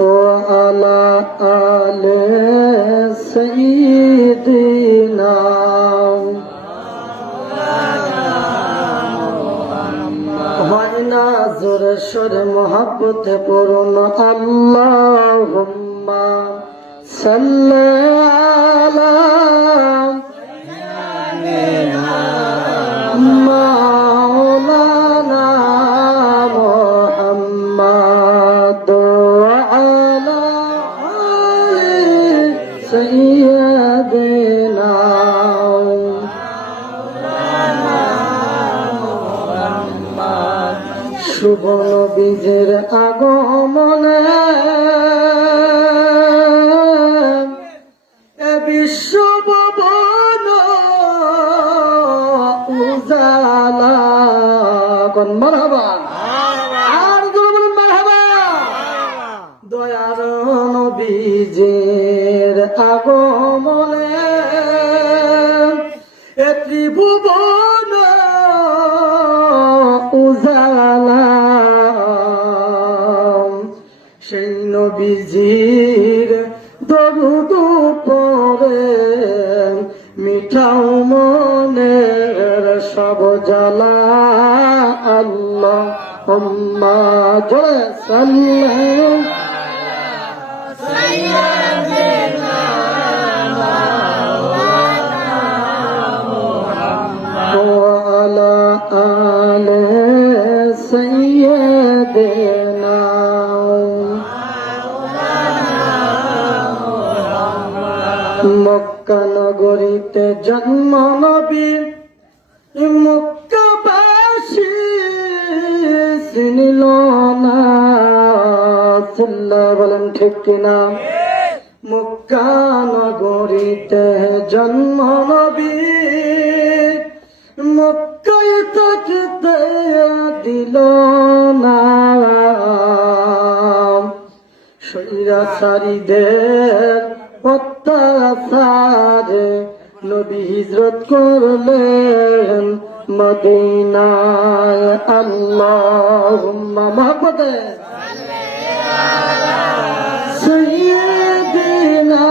وعلى آل سيدنا হয়না জোরে সরে মহব্বতে পূর্ণ আল্লাহুম্মা সাল্লি আলা মাওলানা মুহাম্মাদ ওয়া আলা আলি সাইয়্যিদিনা শুভ নবীজের আগমনে বিশ্ব ভুবন উজালা কোন মারহাবা আর বলুন মারহাবা দয়ার নবীজের আগমনে ত্রিভুবন উজালা সেই নবীজির দরুদ পড়ে মিঠাও মনের সব জ্বালা আল্লাহুম্মা জোরে সাল্লাল্লাহু وعلى آل سيدنا মক্কা নগরীতে জন্ম নবীর মক্কাবাসী চিনিল না চিল্লা বলেন ঠিক কিনা মক্কা নগরীতে জন্ম নবীর মক্কায় থাকতে দিল না স্বৈরাচারীদের অত্যাচারে নবী হিজরত করলেন মদিনায় আল্লাহুম্মা মুহাম্মাদে সাইয়্যিদিনা